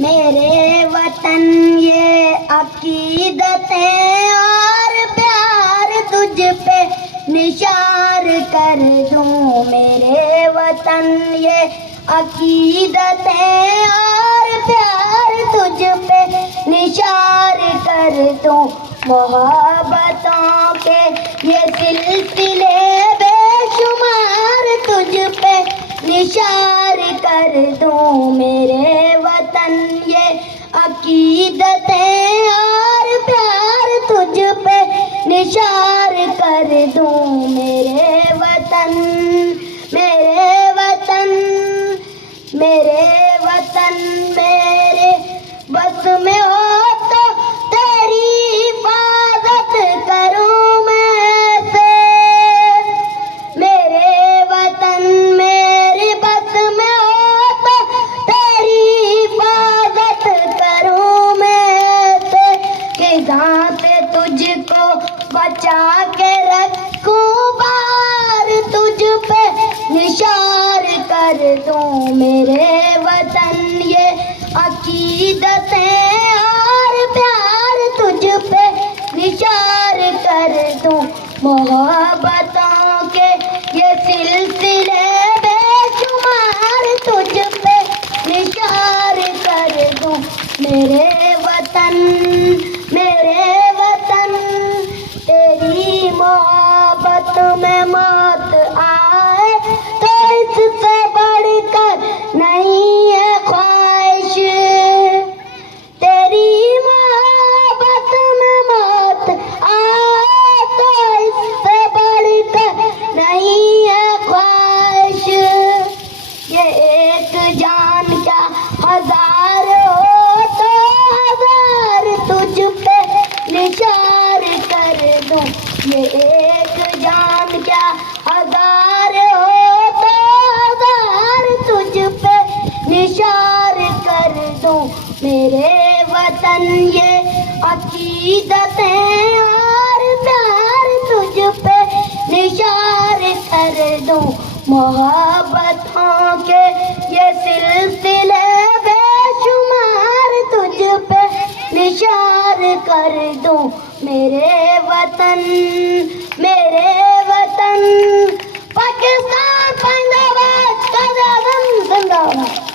मेरे वतन ये अकीदतें और प्यार तुझ पे निशार कर दूं। मेरे वतन ये अकीदतें और प्यार तुझ पे निशार कर दूं। मोहब्बतों के ये सिलसिले बेशुमार तुझ पे निशार कर दूं। मेरे वतन ये अकीदतें और प्यार तुझ पे निशार कर दूं। मेरे वतन मेरे वतन मेरे बस में हो तो तेरी हिफाजत करूं मैं से। मेरे वतन मेरे बस में हो तो तेरी हिफाजत करूं मैं से। कि जहाँ से तुझको बचा के रखूं बार तुझ पे निशार कर दूं। मेरे वतन ये अकीदतें और प्यार तुझ पे निशार कर दूं। मोहब्बतों के ये सिलसिले बेशुमार तुझ पे निशार कर दूं। मेरे वतन तेरी मोहब्बत में मौत आए तो इससे बढ़कर नहीं है ख्वाहिश। तेरी मोहब्बत में मौत आए तो इससे बढ़कर नहीं है ख्वाहिश। ये एक जान क्या हजार हो तो हजार तुझ पे निशार कर दूं। ये एक जान क्या हजार हो तो हजार तुझ पे निशार कर दूं। मेरे वतन ये अकीदतें और प्यार तुझ पे निशार कर दूं। मोहब्बतों के ये सिलसिले बेशुमार तुझ पे निशार कर दूं। मेरे वतन पाकिस्तान जिंदाबाद, कायद-ए-आज़म जिंदाबाद।